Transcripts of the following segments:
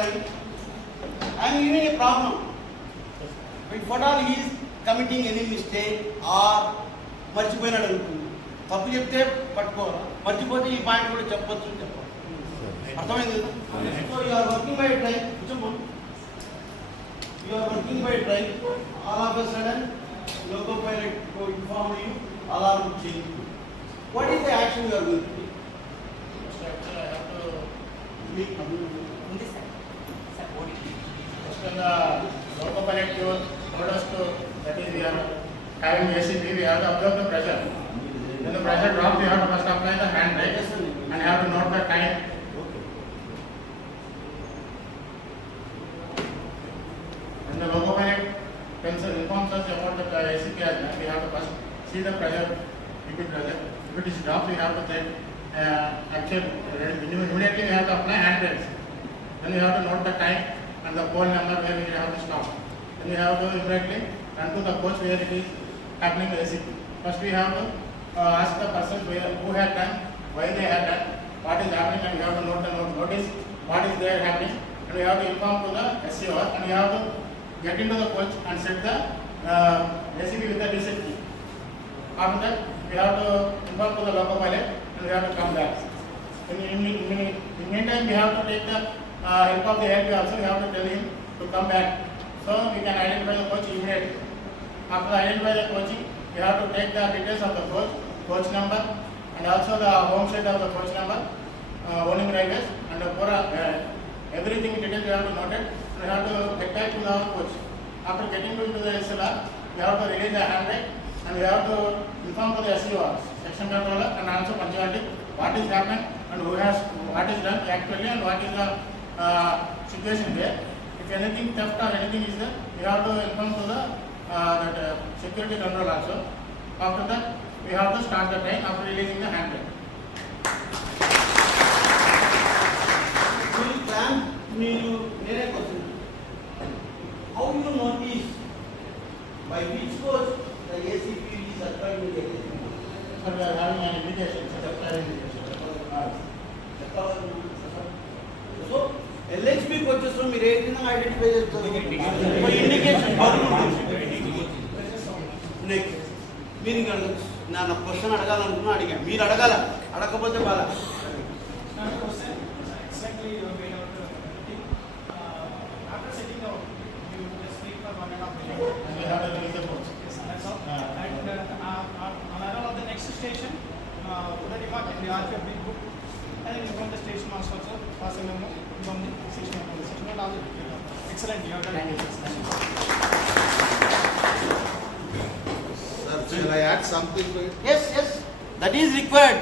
time. I am giving a problem. If at all he is committing any mistake or మర్చిపోయినాడు అనుకుంది, తప్పు చెప్తే పట్టుకోవాలి, మర్చిపోతే ఈ పాయింట్ కూడా చెప్పొచ్చు చెప్పాలి. అర్థమైంది కదా? So you are working by train, you are working by drive, all of a sudden loco pilot go inform you, alarm change. What is the action you are going to do? Actually, I have to Make when the loco pilot told us to, that is we are having ACP, we have to observe the pressure. When the pressure drops, we have to first apply the hand brake and have to note the time. When the loco pilot informs us about the ACP has done, we have to first see the pressure, repeat pressure. If it is dropped, we have to check actual, immediately we have to apply hand brakes. Then we have to note the time and the pole number where we have to stop. Then we have to immediately run to the coach where it is happening ACP. First we have to ask the person who had done, why they had done, what is happening, and we have to notice what is there happening, and we have to inform to the SCR, and we have to get into the coach and set the ACP with the reset key. After that, we have to inform to the loco pilot and we have to come back. In meantime, we have to take the help of the LP also. We have to tell him to come back, so we can identify the coach immediately. After identify the coaching, we have to take the details of the coach number, and also the home state of the coach number, owning railways, and everything details we have to note it. We have to get back to the coach. After getting into the SLR, we have to release the handbrake and we have to inform to the SCR, section controller, and also punctuality what is happened and what is done actually and what is the situation there. If anything theft or anything is there, we have to inform to the security control also. After that, we have to start the train after releasing the handbrake. How do you notice by which coach the ACP is applied with the ACP? So we are having an indication, So LHP coaches లో మీరు ఏ విధంగా ఐడెంటిఫై చేస్తారు? ఇండికేషన్ మీరు ఇంకా నా క్వశ్చన్ అడగాలనుకున్నా అడిగాను, మీరు అడగాల, అడగకపోతే బాగా. Station, the department, the RP of big book, and then from the station master also, passing them from the station of the station. Excellent, you have done it. Sir, shall I add something to it? Yes, that is required,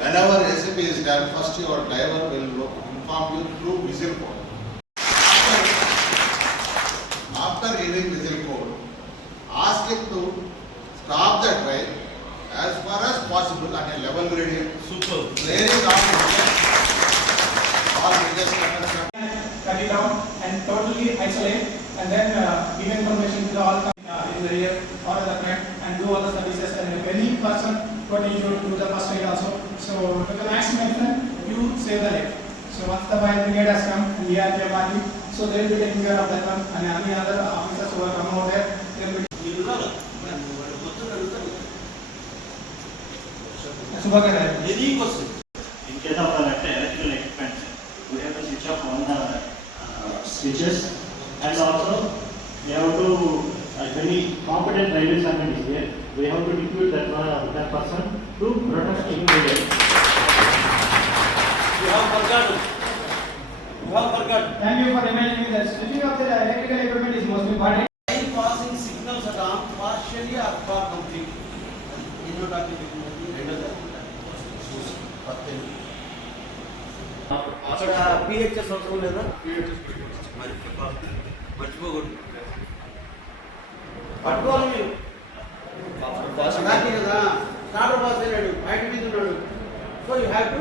Whenever ACP is done, first your driver will inform you through whistle code. After hearing whistle code, ask him to stop the train as far as possible at a level gradient. Super. Clearing down all major structures. Cut it down and totally isolate, and then give information to the all in the rear or the front, and do all the services. And if any person got injured, do the first aid also. So to the maximum extent, you save the life. So once the fire brigade has come, we have their body, so they will be taking care of that one, and any other officers who are come over there, they will be. In case of electrical equipment, we have to switch off all the switches, and also we have to, if any competent railway servant is there, we have to recruit that person to protect immediately. You have forgotten. Thank you for reminding me that switching off the electrical equipment is most important. Line passing signals are on partially or completely. అక్కడ పిహెచ్ఎస్ అవసరం లేదా? మర్చిపోకూడదు, పట్టుకోవాలి మీరు. కదా starter boss అయినాడు, బయట మీద ఉన్నాడు. So you have to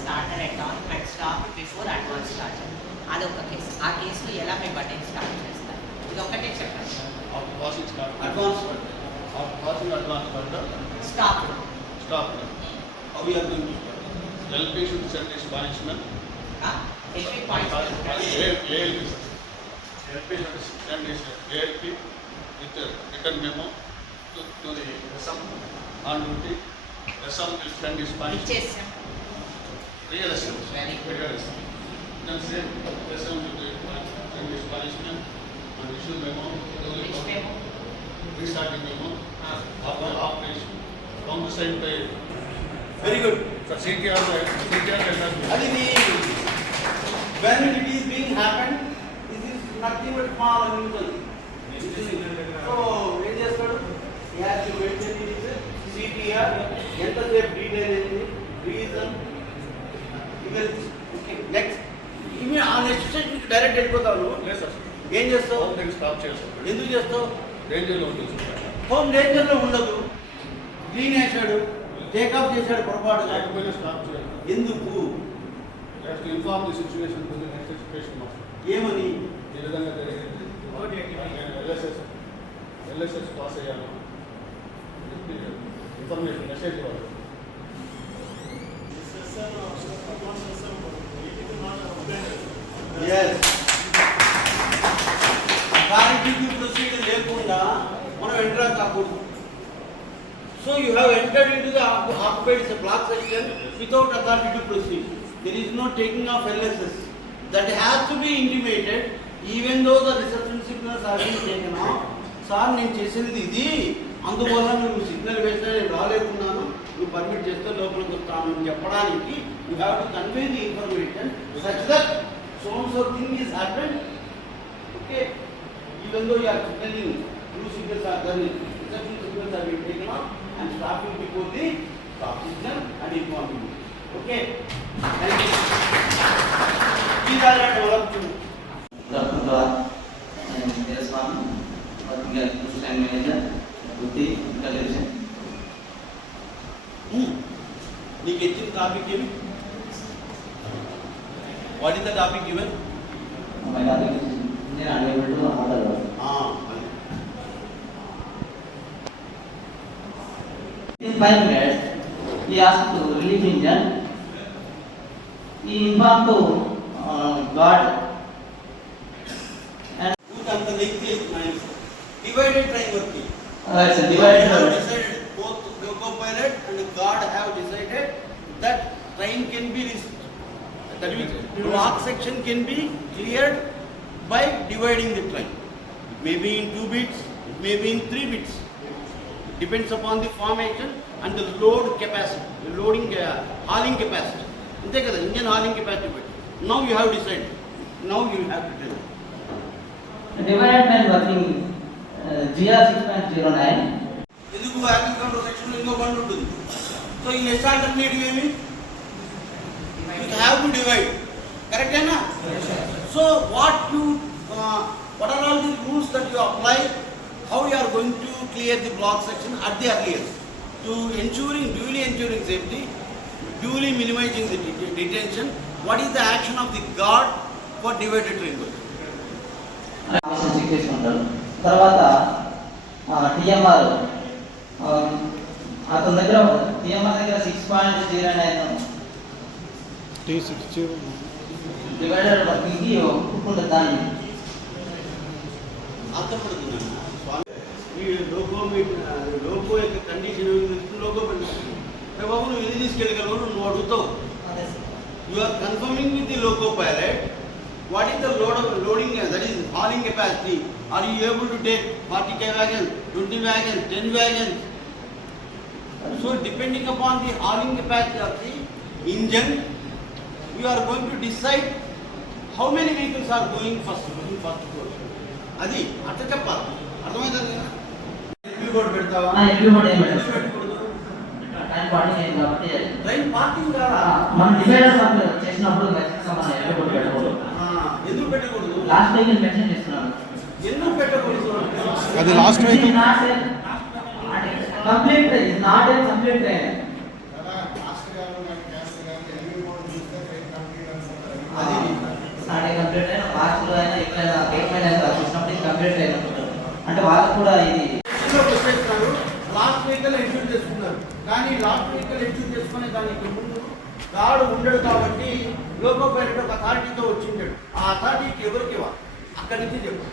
starter at on but stop before advance starter. అదొక కేసు. ఆ కేసులో ఎలా మేము బటన్ స్టార్ట్ చేస్తాం, ఇది ఒకటే చెప్పండి. Advance stop. How we are going to LP should send his punishment HV points. ALP and is ALP with written memo to the SM on duty. SM will send his Which punishment. is Real SM. Very good. Real SM. Then same SM will send his punishment and issue memo. which memo? Restarting memo. After operation. From the side by very good. CTR. అది when it is being happened, this is nothing but small unusual. So ఏం చేస్తాడు? He has to mention this CTR, ఎంతసేపు డీటెయిల్ అయింది, reason, okay next. ఇవి ఆ next statement direct వెళ్ళిపోతావు. లేదు సార్. ఏం చేస్తావు? హోమ్ దగ్గర స్టాప్ చేస్తాం. ఎందుకు చేస్తావు? డేంజర్లో ఉంటుంది సార్. హోమ్ డేంజర్లో ఉండదు. గ్రీన్ వేసాడు, టేకాఫ్ చేశాడు పొరపాటు. లేకపోతే స్టాప్ చేయాలి. ఎందుకు? Let's inform the situation to the next education master. ఏమని? ఈ విధంగా జరిగింది. ఎల్ఎస్ఎస్ పాస్ అయ్యాను. ఇన్ఫర్మేషన్ మెసేజ్ ఇవ్వాలి. అథారిటీ ప్రొసీడర్ లేకుండా మనం ఎంటర్ కాకూడదు. So you have entered in to the occupied black section without authority to proceed. There is no taking of LSS. That has to be intimated even though the reception signals have been taken off. Sir నేను చేసేది ఇది, అందువల్ల నువ్వు సిగ్నల్ వేస్తే నేను రాలేకున్నాను, నువ్వు పర్మిట్ చేస్తే లోపలికి వస్తాను అని చెప్పడానికి you have to convey the information such that so and so thing is happened. Okay, even though you are signalling blue signals are done, reception signals have been taken off and stopping before the stop signal and informing you. Okay, thank you. These are the development. Dr. Dwar and Swami, working as Assistant Manager, Buddhi Television. నీకు ఇచ్చిన టాపిక్ ఏమి? What is the topic given? My topic is Indian unable to order. In 5 minutes, he asked to relieve engine. He informed to God. అంత lengthy divided train working. It's a divided. Decided both co-pilot and God have decided that train can be that means block section can be cleared by dividing the train. It may be in 2 bits, it may be in 3 bits. It depends upon the formation and the load capacity, the loading hauling capacity. Ante kada engine hauling capacity. Now you have decided. Now you have to tell. Divided train working GR 6.09. ఎందుకు active control section ఇంకో బండ్ ఉంటుంది. So ఈ next alternative ఏమి? You have to divide. కరెక్టేనా? So what are all the rules that you apply, how you are going to clear the block section at the earliest to duly ensuring safety, duly minimizing the detention. What is the action of the guard for divided train work? Check చేసుకుంటారు. తర్వాత టిఎంఆర్ అతని దగ్గర టిఎంఆర్ దగ్గర 6.09 డివైడర్ వర్కింగ్కి ఒప్పుకుంటుంది దాన్ని. అర్థపడుతున్నాను స్వామి. ఈ లోగో యొక్క కండిషన్ లోగో పెట్టాను. బాబు నువ్వు ఇది తీసుకెళ్ళగలవు, నువ్వు అడుగుతావు. You are confirming with the loco pilot. What is the loading, that is hauling capacity? Are you able to take 40 wagons, 20 wagons, 10 wagons? So depending upon the hauling capacity of the engine, you are going to decide how many vehicles are going first course. Adi atta cheppali. అర్థమైంది కదా? Review board పెడతావా? Review board ఏం ఎందుకు పెట్టకూడదు? Train parking అయింది కాబట్టి train parking కాదా? మనం డివైడర్ చేసినప్పుడు ఖచ్చితంగా మనం రివ్యూ బోర్డు పెట్టకూడదు. ఎందుకు పెట్టకూడదు? లాస్ట్ వెహికల్ మెన్షన్ చేస్తున్నాను. ఎందుకు పెట్టకూడదు? అది last vehicle complete train is not a complete train. అది not a complete train. Last లో అయినా ఎక్కడైనా గేట్మెంట్ అయినా చూసినప్పుడు ఇది కంప్లీట్ ట్రైన్ అనుకుంటారు. అంటే వాళ్ళకు కూడా ఇది లాస్ట్ వెహికల్ ఇష్యూ చేసుకున్నారు. కానీ లాస్ట్ వెహికల్ ఇష్యూ చేసుకునే దానికి ముందు గాడు ఉండడు కాబట్టి లోకో పైలట్ ఒక అథారిటీతో వచ్చింటాడు. ఆ అథారిటీకి ఎవరికి ఇవ్వాలి? అక్కడి నుంచి చెప్పు.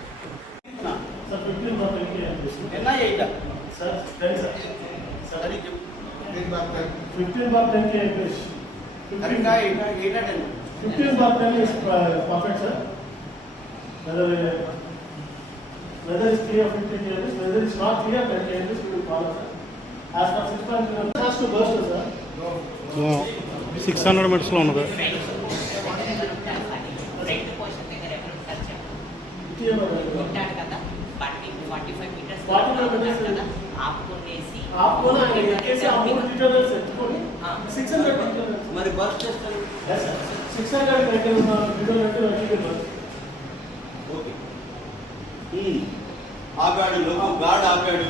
సార్ 15 బార్ 10 ఎన్నా ఎయిటా సార్ 10 సార్ సరే చెప్పు. 15 బార్ 10 ఎంపీఎస్ కరెక్ట్గా ఎయిటా 10 15 బార్ 10 is perfect sir. Whether it's clear 15 km, whether it's not clear 10 km, we will follow sir. As per 6.0 it has to burst sir. 600 meters లో ఉన్నది. ఫ్రంట్ పోర్షన్ దగ్గర ఎక్కడ ఉంటారు చెప్పు. ఉంటాడు కదా బండి 45 మీటర్స్ 45 meters కదా ఆపుకునేసి ఆపుకొని ఆయన ఎక్కేసి ఆ 3 మీటర్స్ ఎత్తుకొని 600 మీటర్స్ మరి బస్ చేస్తారు. yes sir 600 మీటర్స్ మీటర్స్ అంటే వచ్చి ఓకే. ఆపాడు లోకం గాడ్ ఆపాడు.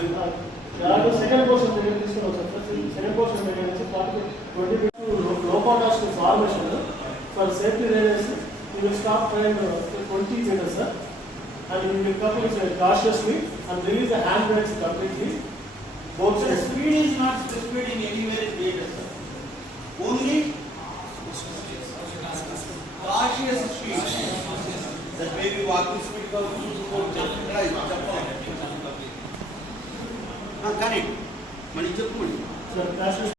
గాడు సెకండ్ పోర్షన్ దగ్గర తీసుకొని వచ్చారు సార్. సెకండ్ పోర్షన్ దగ్గర నుంచి 22 లోకోటాస్ formation for safety riders we will stop train 20 meters sir, and we will couple it cautiously and release the handbrakes completely. Both The sides. speed is not specified in anywhere in data, sir. Only cautious speed. That may be walking speed or కానీ మళ్ళీ చెప్పు మళ్ళీ Sir, cautious.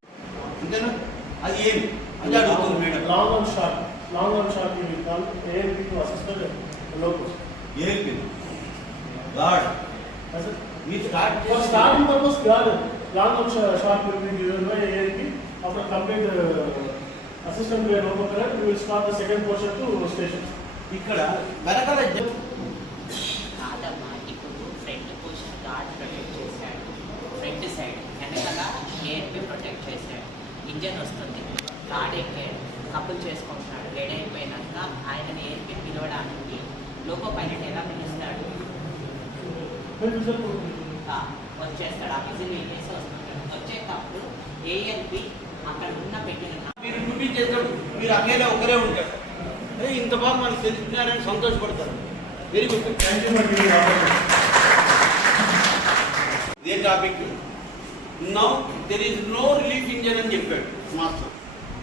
అంతేనా? అది ఏమి అది అడుగుతుంది madam. Long and short we will call ALP to assist the loco. ఏమి గాడ్ As a మీరు start for starting purpose, guard, long and short will be given by ALP. After complete assistant by loco pilot, we will start the second portion to station. ఇక్కడ వెనకాల కాదమ్మా ఇప్పుడు front position gourd protect చేశాడు, front side వెనకాల ARP protect చేశాడు. ఇంజన్ వస్తుంది, గార్డ్ ఎక్కాడు, కపుల్ చేసుకుంటున్నాడు. రెడీ అయిపోయినాక ఆయనని ఏఆర్పి పిలవడానికి లోకో పైలట్ ఎలా పిలుస్తాడు? వచ్చేస్తాడు, ఆ విజిల్ వేసి వస్తుంటాడు. వచ్చేటప్పుడు ఏఎల్పి అక్కడ ఉన్న పెట్టిన మీరు డ్యూటీ చేస్తాడు, మీరు అకేలా ఒకరే ఉంటారు. అదే ఇంత బాగా మనకు తెలుస్తున్నారని సంతోషపడతారు. Very good. Thank you for giving opportunity. ఇదే topic. Now there is no relief engine అని చెప్పాడు మాస్టర్.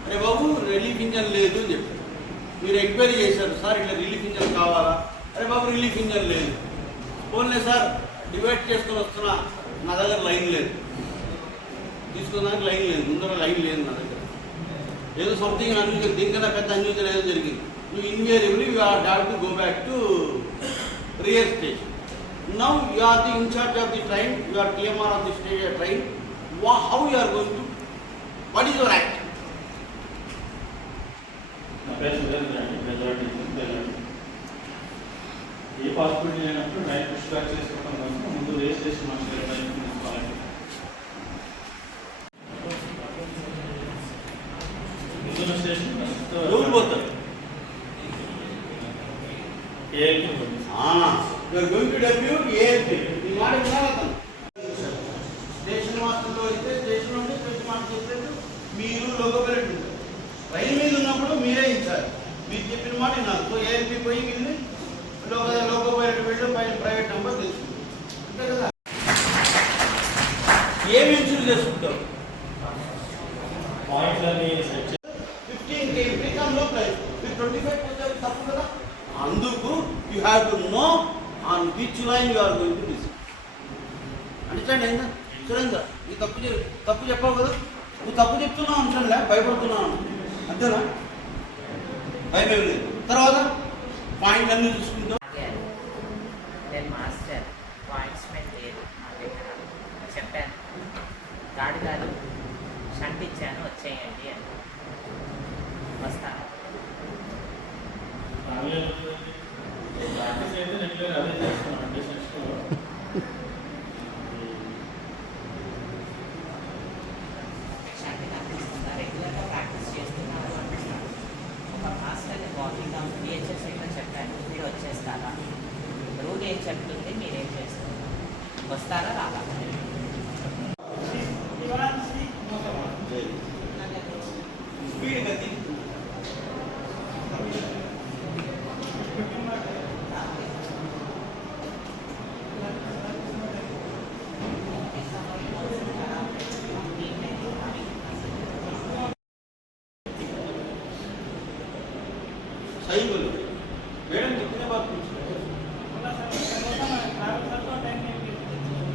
అరే బాబు రిలీఫ్ ఇంజన్ లేదు అని చెప్పాడు. మీరు ఎంక్వైరీ చేశారు, సార్ ఇట్లా రిలీఫ్ ఇంజన్ కావాలా? అరే బాబు రిలీఫ్ ఇంజన్ లేదు. పోన్లే సార్ డివైడ్ చేసుకొని వస్తున్నా, నా దగ్గర లైన్ లేదు, తీసుకున్నానికి లైన్ లేదు, ముందర లైన్ లేదు నా దగ్గర. ఏదో సంథింగ్ అన్యూజువల్, దీనికన్నా పెద్ద అన్యూజువల్ ఏదో జరిగింది. You invariably you are have to go back to rear station. Now you are the in charge of the train, you are TMR of the train. How you are going to? What is your act? నా పేరు సురేంద్ర అండి, మెజారిటీ Telangana. A possibility లేనప్పుడు night push back చేసుకోవడం కోసం ముందు రిజిస్ట్రేషన్ తీసుకోవాలండి. ముందున్న స్టేషన్ ఎవరు పోతారు? ALP You are going to W ALP. ఈ మాట వినాలి అతను. స్టేషన్ మాస్టర్లో అయితే స్టేషన్ ఉంటే స్టేషన్ మాస్టర్ చెప్పేది మీరు లోకో పైలట్ ఉంటారు. రైలు మీద ఉన్నప్పుడు మీరే ఇచ్చారు, మీరు చెప్పిన మాట విన్నారు. సో ఏఎల్పి పోయి వెళ్ళి లోకో పైలట్ వెళ్ళి ప్రైవేట్ నెంబర్ తెలుసుకుంటారు. అంతే కదా. ఏమి ఇన్సూర్ చేసుకుంటారు? పాయింట్లని సెట్ 15 km become no price. మీరు 25 పోతే తప్పు కదా. అందుకు you have to know on which line you are going to receive. Understand అయిందా సురేంద్ర? ఈ తప్పు చెప్పావు కదా, నువ్వు తప్పు చెప్తున్నావు అంటానులే, భయపడుతున్నావు అంతేనా? భయం లేదు. తర్వాత పాయింట్ అన్నీ చూసుకుంటావు. నేను మాస్టర్ పాయింట్స్మెంట్ లేదు నా దగ్గర చెప్పాను. గాడి గారు షంట్ ఇచ్చాను వచ్చేయండి అని. వస్తాను. ప్రాక్టీస్ అయితే రెగ్యులర్ అదే చేస్తున్నామండి సెక్షన్లో. షంట్ కనిపిస్తుందా? రెగ్యులర్గా ప్రాక్టీస్ చేస్తున్నారు అంటున్నారు. ఒక మాస్టర్ని వాకింగ్ డిహెచ్ఎస్ అయితే చెప్పాను, మీరు వచ్చేస్తారా? రూల్ ఏం చెప్తుంది, మీరేం చేస్తారు? వస్తారా రాలా? స్పీడ్ గతి सही बोलो मैडम, कितने बार पूछ रहे हो?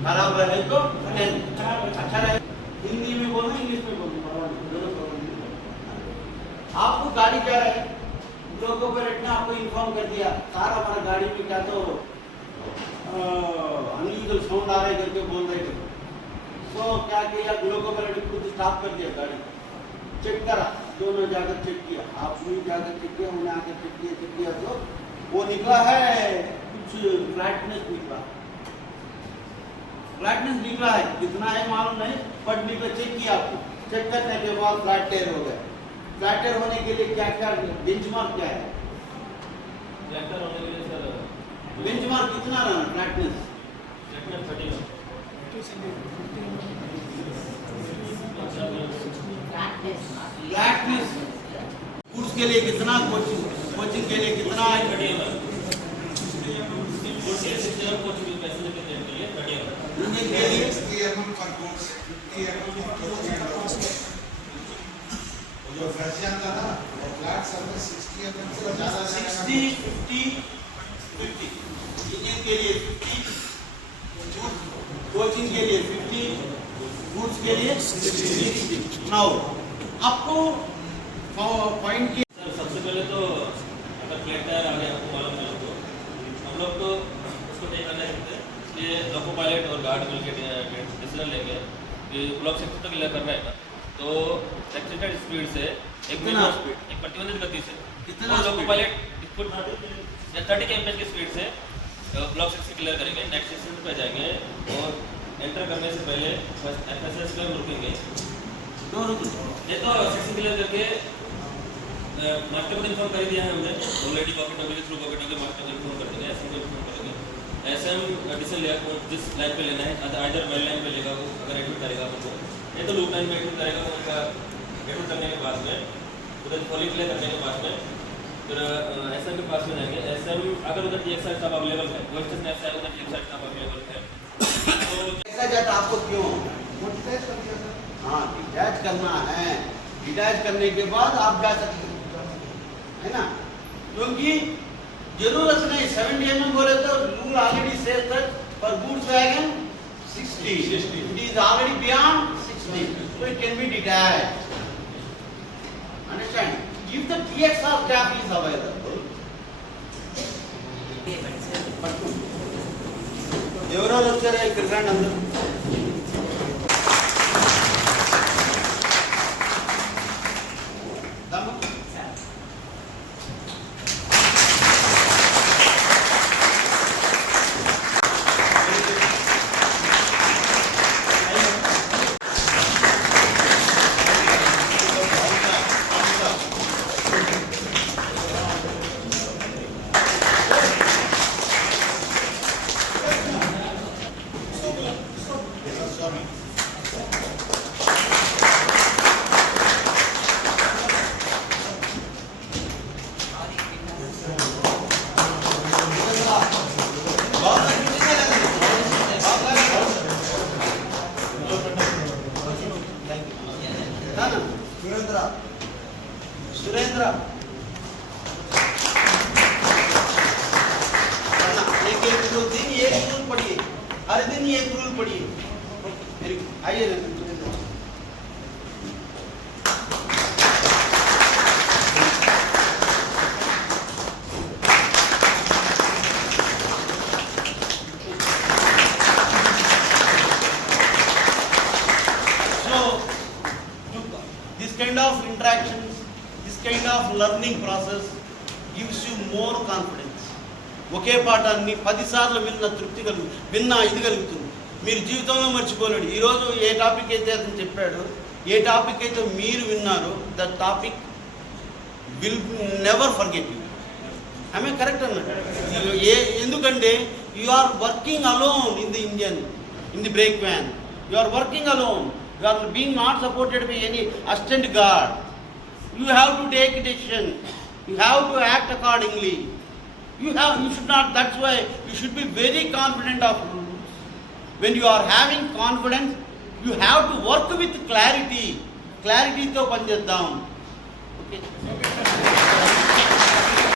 खराब रहे तो अच्छा रहे। हिंदी में बोलो इंग्लिश में बोलो, दोनों प्रॉब्लम नहीं। आपको गाड़ी क्या है, ग्लोकोपैलेट ने आपको इन्फॉर्म कर दिया सर हमारा गाड़ी में क्या तो अनयूजुअल साउंड आ रहा है करके बोल रहे थे। तो क्या किया, ग्लोकोपैलेट ने खुद स्टॉप कर दिया गाड़ी, चेक करा, दोनों जाकर चेक किया, आपने जाकर चेक किया, उन्हें आकर चेक किया तो वो निकला है कुछ फ्लैटनेस निकला है, कितना है मालूम नहीं, बट निकला, चेक किया आपको, चेक करने के बाद फ्लैट टायर हो गया। फ्लैट टायर होने के लिए क्या क्या बेंचमार्क क्या है? बेंचमार्क कितना रहना फ्लैटनेस? फ्लैटनेस कोर्स के लिए कितना, कोचिंग के लिए कितना है? जो फर्जियां था ना वो फ्लैट सर्विस 60 mm से ज्यादा 60, 50, 50 इंजन के लिए 50, कोचिंग के लिए 50, गुड्स के लिए 60। नाउ आपको पॉइंट की सबसे पहले तो अगर फ्लैट टायर आ गया आपको मालूम है तो हम लोग तो उसको तय करना चाहते हैं कि लोको पायलट और गार्ड मिलकर डिसीजन लेंगे कि ब्लॉक सेक्टर तक ले करना है ना, तो एक्सीडेंट स्पीड से एक प्रतिबंधित गति से कितना लोको पायलट 30 km की स्पीड से ब्लॉक सेक्शन क्लियर करेंगे, नेक्स्ट स्टेशन पे जाएंगे और एंटर करने से पहले FSS पे रुकेंगे। ये तो सेक्शन क्लियर करके मास्टर को इन्फॉर्म कर दिया है हमने ऑलरेडी, पॉकेट होगी थ्रू पॉकेट होगी, मास्टर को इन्फॉर्म कर देंगे, एसएम को इन्फॉर्म करेंगे। एसएम डिसीजन लेगा कौन जिस लाइन पे लेना है, आइदर मेन लाइन पे लेगा वो, अगर एडमिट करेगा उनको, ये तो लूप लाइन में एडमिट करेगा वो, उनका एडमिट करने के बाद में उधर फॉलिंग क्लियर करने के बाद में फिर एसएम के पास में जाएंगे। एसएम अगर उधर टीएक्सआई स्टाफ अवेलेबल है, वो स्टेशन से उधर टीएक्सआई स्टाफ अवेलेबल है तो ऐसा जाता आपको क्यों? हाँ, डिटैच करना है, डिटैच करने के बाद आप जा सकते हैं, है ना, क्योंकि जरूरत नहीं 70 mm बोले तो rule already says that for goods wagon 60, it is already beyond 60, so it can be detached. Understand? If the TXR staff is available, ఎవరెవరు వచ్చారో ఇక్కడ రండి అందరూ. దమ్ము. सुरेंद्र एक एक दो दिन एक रूल पढ़िए, हर दिन एक रूल पढ़िए। वेरी गुड, आइए Surendra. So, this kind of interactions, this kind of learning process gives you more confidence. ఒకే పాఠాన్ని 10 సార్లు విన్న తృప్తి విన్న ఇది కలుగుతుంది, మీరు జీవితంలో మర్చిపోలేడు. ఈరోజు ఏ టాపిక్ అయితే అతను చెప్పాడు, ఏ టాపిక్ అయితే మీరు విన్నారో, that topic will never forget you. ఆమె కరెక్ట్ అన్నాడు. ఎందుకంటే you are working alone in the engine, in the brake van, you are working alone, you are being not supported by any assistant guard. You have to take a decision. You have to act accordingly. You should not. That's why you should be very confident of rules. When you are having confidence, you have to work with clarity. Clarity to pancheddam. Okay.